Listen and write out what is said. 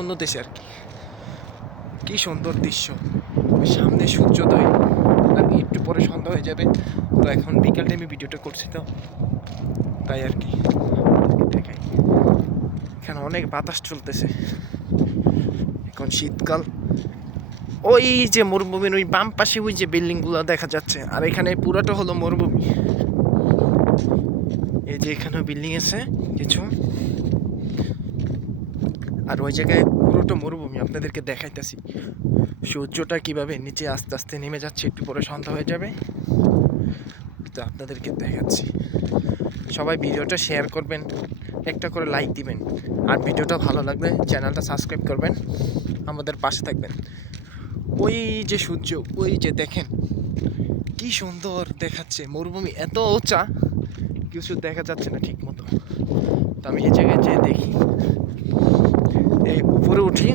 অন্য দেশে আর কি। কি সুন্দর দৃশ্য, সামনে সূর্যোদয় আর একটু পরে সন্ধ্যা হয়ে যাবে। তো এখন বিকাল টাইমে ভিডিওটা করছি, তো তাই আর কি দেখাই। এখানে অনেক বাতাস চলতেছে, এখন শীতকাল। ওই যে মরুভূমির ওই বাম পাশে ওই যে বিল্ডিংগুলো দেখা যাচ্ছে, আর এখানে পুরাটা হলো মরুভূমি। এই যে এখানেও বিল্ডিং আছে কিছু, আর ওই জায়গায় পুরোটা মরুভূমি। আপনাদেরকে দেখাইতেছি সূর্যটা কিভাবে নিচে আস্তে আস্তে নেমে যাচ্ছে, একটু পরে সন্ধ্যা হয়ে যাবে। তো আপনাদেরকে দেখাচ্ছি। সবাই ভিডিওটা শেয়ার করবেন, একটা করে লাইক দিবেন, আর ভিডিওটা ভালো লাগলে চ্যানেলটা সাবস্ক্রাইব করবেন, আমাদের পাশে থাকবেন। ওই যে সূর্য, ওই যে দেখেন কি সুন্দর দেখাচ্ছে। মরুভূমি এত উঁচা, কিছু দেখা যাচ্ছে না ঠিক মতো। তো আমি এই জায়গায় যেয়ে দেখি, এই উপরে উঠি,